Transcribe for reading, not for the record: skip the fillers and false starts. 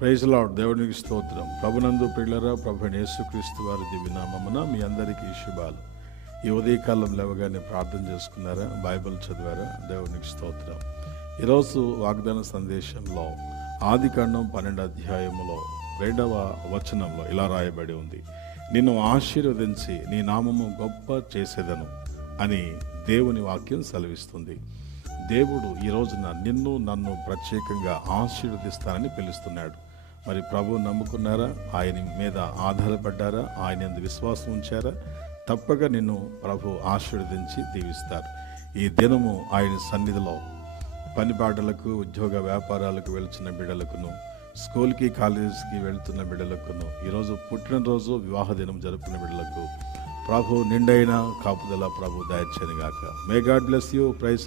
Praise lord. దేవునికి స్తోత్రం. ప్రభునందు పిల్లరా, ప్రభు యేసుక్రీస్తు వారి దివ్యనామమున మీ అందరికీ శుభాలు. ఈ ఉదయకాలం లేవగానే ప్రార్థన చేసుకున్నారా, బైబిల్ చదివారా? దేవునికి స్తోత్రం. ఈరోజు వాగ్దాన సందేశంలో ఆదికాండం 12వ అధ్యాయములో 2వ వచనంలో ఇలా రాయబడి ఉంది, నిన్ను ఆశీర్వదించి నీ నామము గొప్ప చేసేదను అని దేవుని వాక్యం సెలవిస్తుంది. దేవుడు ఈ రోజున నిన్ను నన్ను ప్రత్యేకంగా ఆశీర్వదిస్తానని పిలుస్తున్నాడు. మరి ప్రభు నమ్ముకున్నారా? ఆయన మీద ఆధారపడ్డారా? ఆయన యందు విశ్వాసం ఉంచారా? తప్పక నిన్ను ప్రభు ఆశీర్వదించి దీవిస్తారు. ఈ దినము ఆయన సన్నిధిలో పనిపాటలకు, ఉద్యోగ వ్యాపారాలకు వెళ్తున్న బిడ్డలకును, స్కూల్కి కాలేజీకి వెళ్తున్న బిడ్డలకును, ఈరోజు పుట్టినరోజు వివాహ దినం జరుపుకున్న బిడ్డలకు ప్రభు నిండైన కాపుదల ప్రభు దయచేయనుగాక. May God bless you. Praise